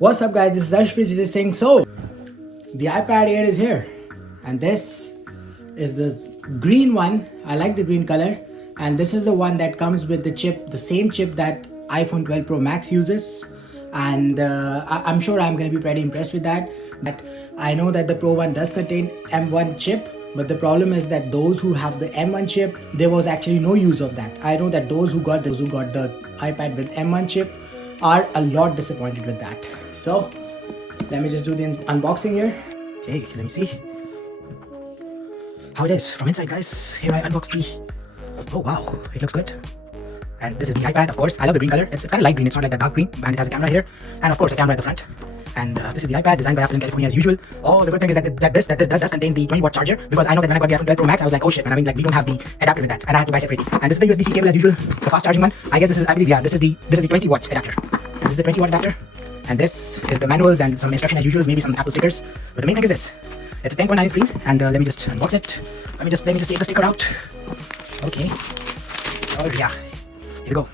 What's up guys, this is Ashpit just saying. So the iPad Air is here and this is the green one. I like the green color, and this is the one that comes with the chip, the same chip that iPhone 12 Pro Max uses, and I'm sure I'm going to be pretty impressed with that. But I know that the Pro one does contain M1 chip, but the problem is that those who have the M1 chip, there was actually no use of that. I know that those who got the iPad with M1 chip are a lot disappointed with that. So let me just do the unboxing here. Okay, let me see how it is from inside, guys. Here I unbox the, oh wow, it looks good. And this is the iPad, of course. I love the green color. It's kind of light green, it's not like that dark green, and it has a camera here, and of course a camera at the front. And this is the iPad designed by Apple in California as usual. Oh, the good thing is that this does contain the 20-watt charger, because I know that when I got the iPhone 12 Pro Max, I was like, oh shit, man, I mean, like, we don't have the adapter with that, and I had to buy separately. And this is the USB-C cable as usual, the fast charging one. I guess this is, I believe, yeah, this is the 20-watt adapter. And this is the 20-watt adapter. And this is the manuals and some instruction as usual, maybe some Apple stickers. But the main thing is this. It's a 10.9 screen, and let me just unbox it. Let me just take the sticker out. Okay. Oh yeah. Here we go.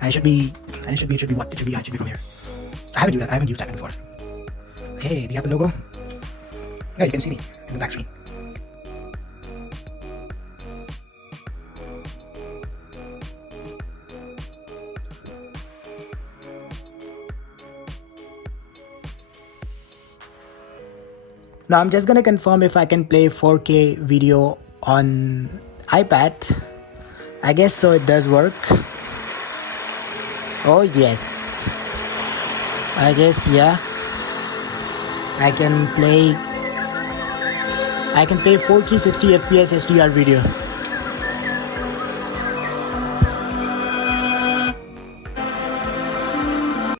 And it should be what? It should be from here. I haven't used iPad before. Okay, the Apple logo. Yeah, you can see me in the back screen. Now I'm just gonna confirm if I can play 4K video on iPad. I guess so, it does work. Oh yes. I guess, yeah. I can play 4K 60 FPS HDR video.